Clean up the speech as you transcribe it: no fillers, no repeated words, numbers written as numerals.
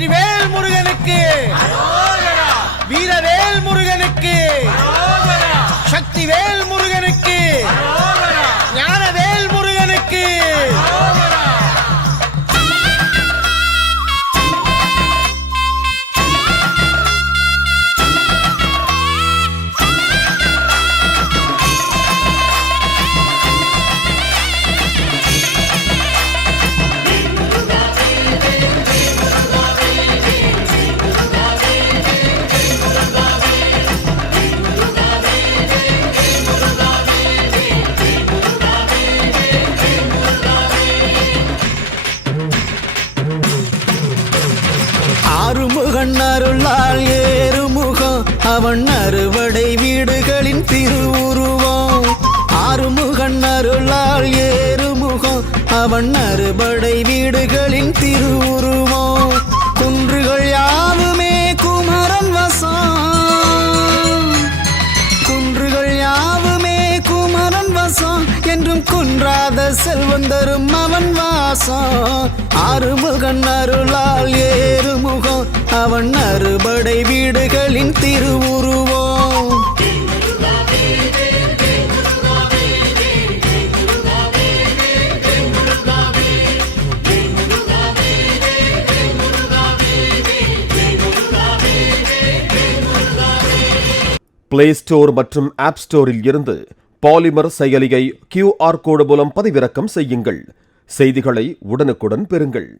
வெற்றிவேல் முருகனுக்கு, வீரவேல் முருகனுக்கு, சக்திவேல் முருகனுக்கு, ஞானவேல் முருகனுக்கு. ஆறுமுகன் அருளால் ஏறுமுகம் அவன் அறுவடை வீடுகளின் திருவுருவம். ஆறுமுகன் அருளால் ஏறுமுகம் அவன் அறுவடை வீடுகளின் திருவுருவம். குன்றுகள் யாவுமே குமரன் வசம், குன்றுகள் யாவுமே குமரன் வசம் என்றும் குன்றாத செல்வந்தரும் அவன் வாசம். ஆறுமுகன் அருளால் ஏறுமுகம் அவன் அறுபடை வீடுகளின் திருவுருவம். பிளே ஸ்டோர் மற்றும் ஆப் ஸ்டோரில் இருந்து பாலிமர் செயலியை QR கோடு மூலம் பதிவிறக்கம் செய்யுங்கள். செய்திகளை உடனுக்குடன் பெறுங்கள்.